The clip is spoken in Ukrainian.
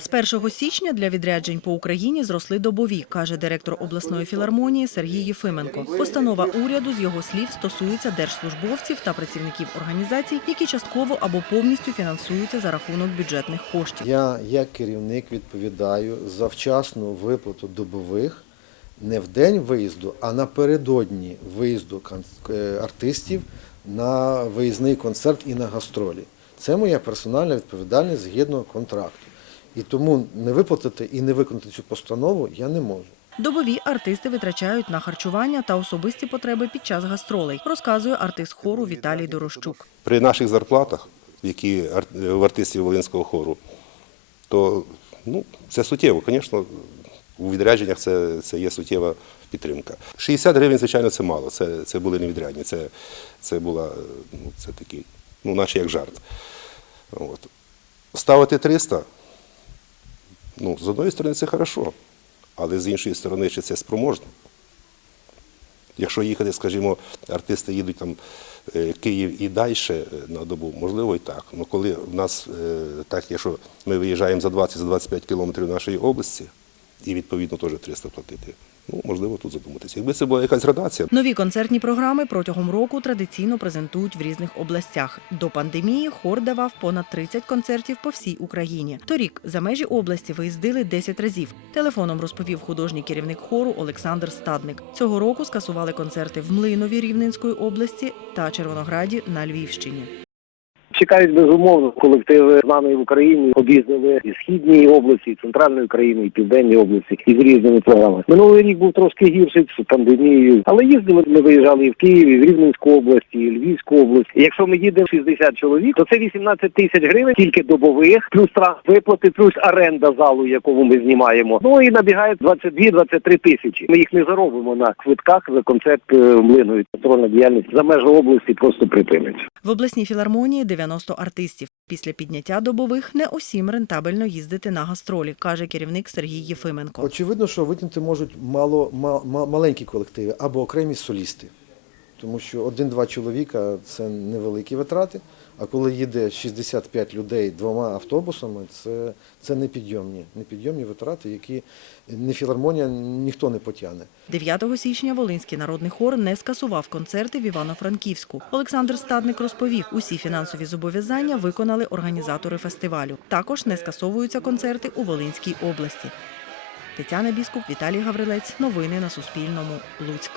З 1 січня для відряджень по Україні зросли добові, каже директор обласної філармонії Сергій Єфименко. Постанова уряду з його слів стосується держслужбовців та працівників організацій, які частково або повністю фінансуються за рахунок бюджетних коштів. Я, як керівник, відповідаю за вчасну виплату добових не в день виїзду, а напередодні виїзду е, артистів на виїзний концерт і на гастролі. Це моя персональна відповідальність згідно контракту. І тому не виплатити і не виконати цю постанову я не можу. Добові артисти витрачають на харчування та особисті потреби під час гастролей, розказує артист хору Віталій Дорощук. При наших зарплатах, які в артистів Волинського хору, то ну, це суттєво. Звісно, у відрядженнях це, це є суттєва підтримка. 60 гривень, звичайно, це мало. Це, це були не відрядні. Це, це була ну, це такий, ну, наче як жарт. От. Ставити 300, ну, з одної сторони, це хорошо, але з іншої сторони, чи це спроможно? Якщо їхати, скажімо, артисти їдуть там е, Київ і далі на добу, можливо, і так. Але коли в нас е, так, якщо ми виїжджаємо за 20-25 кілометрів нашої області, і відповідно теж 300 платити, ну можливо, тут задуматися. Якби це була якась градація, Нові концертні програми протягом року традиційно презентують в різних областях. До пандемії хор давав понад 30 концертів по всій Україні. Торік за межі області виїздили 10 разів. Телефоном розповів художній керівник хору Олександр Стадник. Цього року скасували концерти в Млинові Рівненської області та Червонограді на Львівщині. Чекають безумовно колективи знаної в Україні об'їздили і східні області, і центральної України, і південні області і з різними програмами. Минулий рік був трошки гірший з пандемією, але їздили. Ми виїжджали і в Київ, і в Рівненську область, і Львівську область. І якщо ми їдемо 60 чоловік, то це 18 тисяч гривень тільки добових, плюс виплати, плюс оренда залу, якому ми знімаємо. Ну і набігає 22-23 тисячі. Ми їх не заробимо на квитках за концерт е, млинові. Контрольна діяльність за межі області просто припиниться. В обласній філармонії 90 артистів. Після підняття добових не усім рентабельно їздити на гастролі, каже керівник Сергій Єфименко. Очевидно, що витягнути можуть мало, ма- ма- маленькі колективи або окремі солісти. Тому що один-два чоловіка це невеликі витрати, а коли їде 65 людей двома автобусами, це, це непідйомні, непідйомні витрати, які не філармонія ніхто не потягне. 9 січня Волинський народний хор не скасував концерти в Івано-Франківську. Олександр Стадник розповів, усі фінансові зобов'язання виконали організатори фестивалю. Також не скасовуються концерти у Волинській області. Тетяна Біскуп, Віталій Гаврилець. Новини на Суспільному. Луцьк.